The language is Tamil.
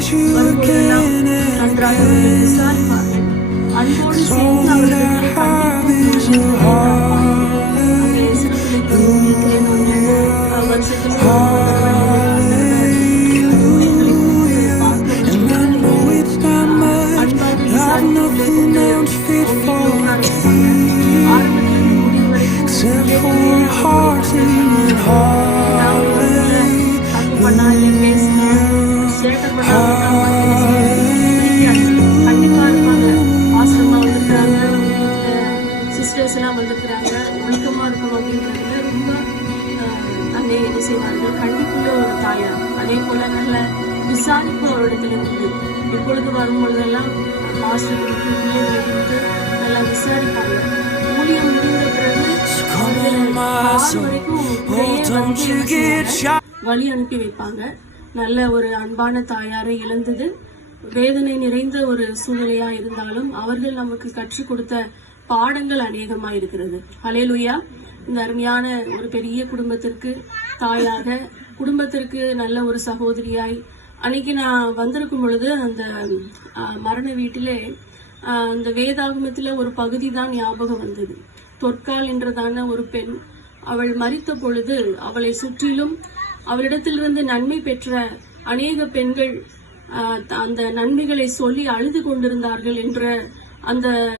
வரும்போதெல்லாம் நன்றாக அவர்கள் விசாரிப்பார்கள். அன்போடு சேர்ந்து அவர்களுக்கு சிஸ்டர்ஸ் எல்லாம் வந்திருக்கிறாங்க. ஒழுக்கமா இருக்கணும் அப்படின்றதுல ரொம்ப அங்கே என்ன செய்வார்கள், கண்டிப்புள்ள ஒரு தாயார். அதே போல நல்ல விசாரிப்பு அவரிடத்துல உண்டு. எப்பொழுது வரும்பொழுதெல்லாம் மாஸ்டர் கொடுத்து பிள்ளைகளை கொடுத்து நல்லா விசாரிப்பாங்க. ஊழியம் முடிந்த பிறகு வரைக்கும் வழி அனுப்பி வைப்பாங்க. நல்ல ஒரு அன்பான தாயாரை இழந்தது வேதனை நிறைந்த ஒரு சூழ்நிலையா இருந்தாலும் அவர்கள் நமக்கு கற்றுக் கொடுத்த பாடங்கள் அநேகமா இருக்கிறது. ஹல்லேலூயா. இந்த அருமையான ஒரு பெரிய குடும்பத்திற்கு தாயாக, குடும்பத்திற்கு நல்ல ஒரு சகோதரியாய், அன்னைக்கு நான் வந்திருக்கும் பொழுது அந்த மரண வீட்டிலே அந்த வேதாகமத்துல ஒரு பகுதி தான் ஞாபகம் வந்தது. தொற்கால் என்றதான ஒரு பெண், அவள் மரித்த பொழுது அவளை சுற்றிலும் அவளிடத்திலிருந்து நன்மை பெற்ற அநேக பெண்கள் அந்த நன்மைகளை சொல்லி அழுது கொண்டிருந்தார்கள் என்ற அந்த